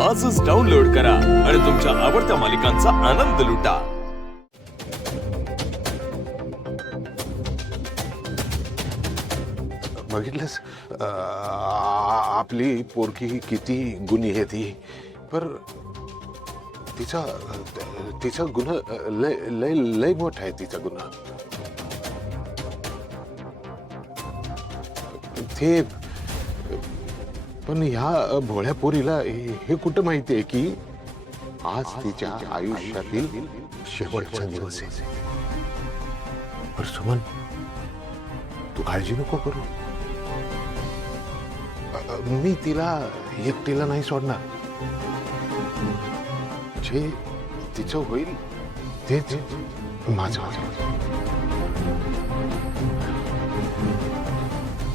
आजच डाउनलोड करा आणि तुमच्या आवडत्या मालिकांचा आनंद लुटा. बघितलंस आपली पोरकी किती गुणी आहे ती, पर तिचा तिचा गुन्हा लय लय लय मोठा आहे तिचा गुन्हा. ते पण ह्या भोळ्या पोरीला हे कुठं माहिती आहे की आज तिच्या आयुष्यातील शेवटचा दिवस आहे. पर सुमन, तू काळजी नको करू. मी तिला एकटीला नाही सोडणार. जे तिचं होईल तेच माझं होईल.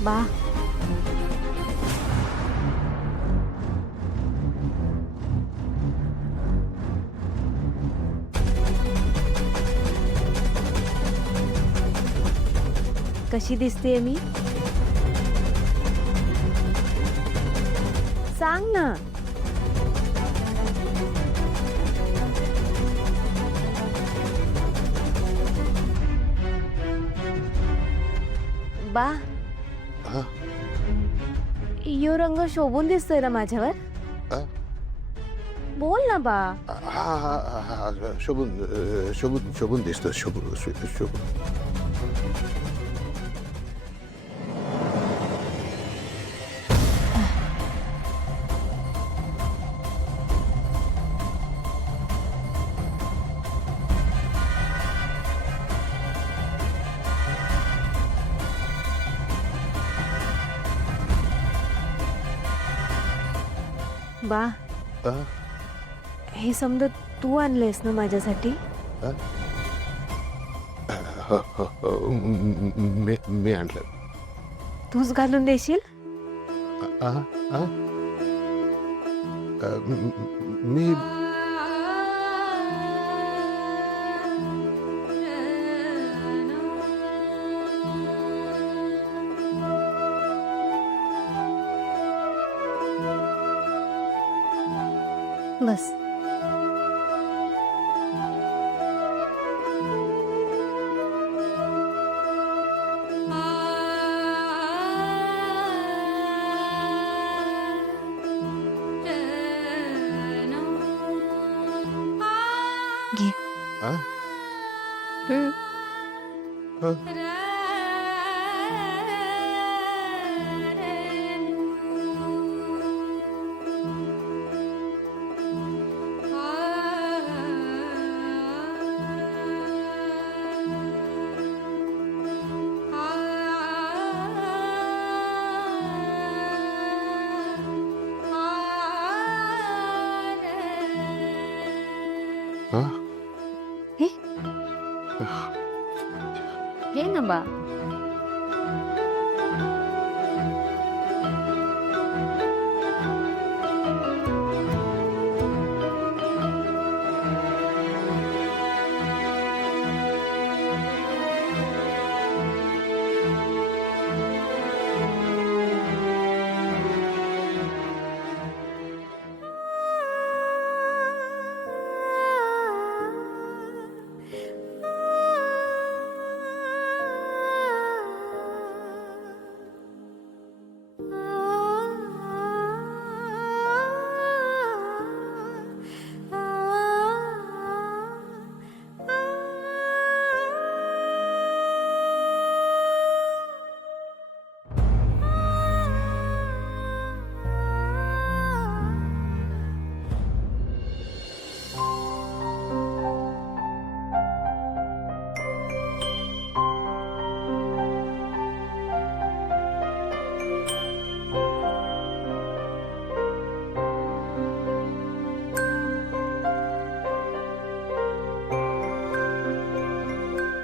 बा, कशी दिसतेय मी? सांग ना. बा, यो रंग शोभून दिसतोय ना माझ्यावर? बोल ना बा. शोभून शोभून शोभून दिसतो. शोभून शोभून. बा, हे समजा तू आणलेस ना माझ्यासाठी? मी आणलं. तूच घालून देशील? मी बस. घे. हे ना बा.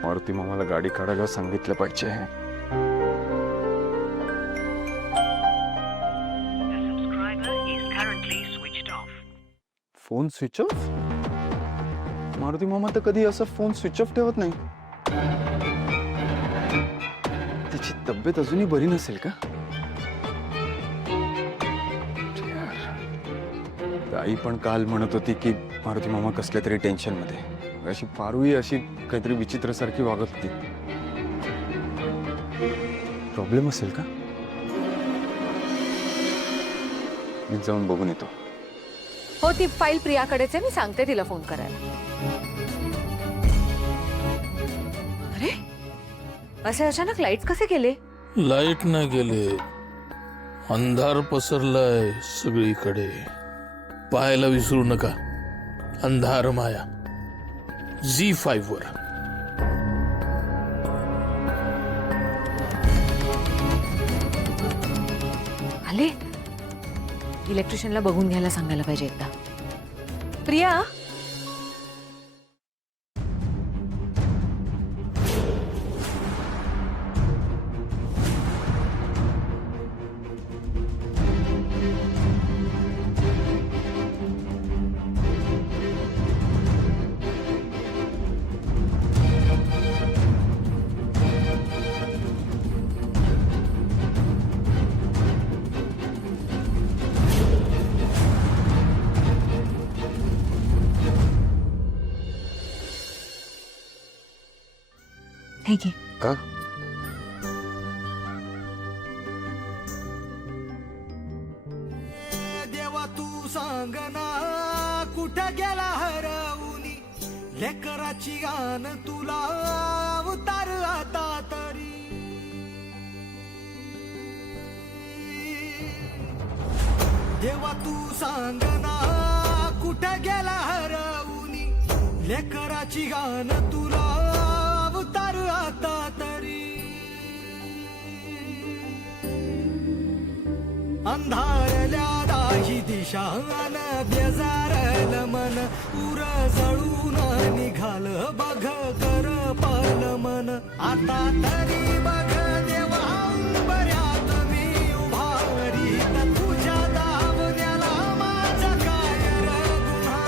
मारुती मामाला गाडी काढायला सांगितलं पाहिजे. Phone switch off? मारुती मामा तर कधी असं फोन स्विच ऑफ ठेवत नाही. त्याची तब्येत अजूनही बरी नसेल का? आई पण काल म्हणत होती की मारुती मामा कसल्या तरी टेन्शन मध्ये. अशी पारूही अशी काहीतरी विचित्र सारखी वागत होती. प्रॉब्लेम असेल का? मी जाऊन बघून येतो. हो, ती फाईल प्रियाकडेच आहे, मी सांगते तिला फोन करायला. अरे, असे अचानक लाईट्स कसे गेले? लाईट नाही गेले, अंधार पसरलाय सगळीकडे. पाहायला विसरू नका अंधार माया झी5 वर. आले. इलेक्ट्रिशियनला बघून घ्यायला सांगायला पाहिजे एकदा. प्रिया, हे घे. का? देवा तू सांगना कुठं गेला हरवूनी लेकराची गान तुला अवतार आता तरी. देवा तू सांगना कुठं गेला हरवूनी लेकराची गान तुला अवतार आता तरी. अंधारल्या दाही दिशान बेजारल मन उर जळून निघाल बघ कर पल मन. आता तरी बघ देवा बऱ्यात मी उभारीत तुझ्या दावण्याला माझा काय र गुन्हा.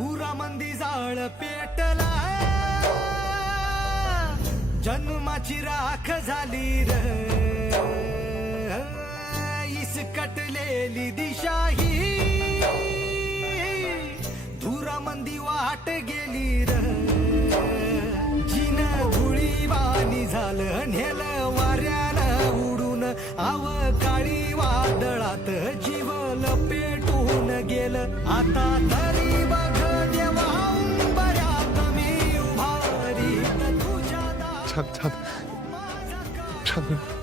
उरामंदी जाळ पेटला जन्माची राख झाली र. इसकटलेली दिशा ही धुरामंदी वाट गेली र. जिन धुळी वाणी झालं नेलं वाऱ्यानं उडून अवकाळी वादळात जीव लपेटून गेलं. आता तरी बघ देवा बऱ्यात मी उभारी तुझ्या छान छान छान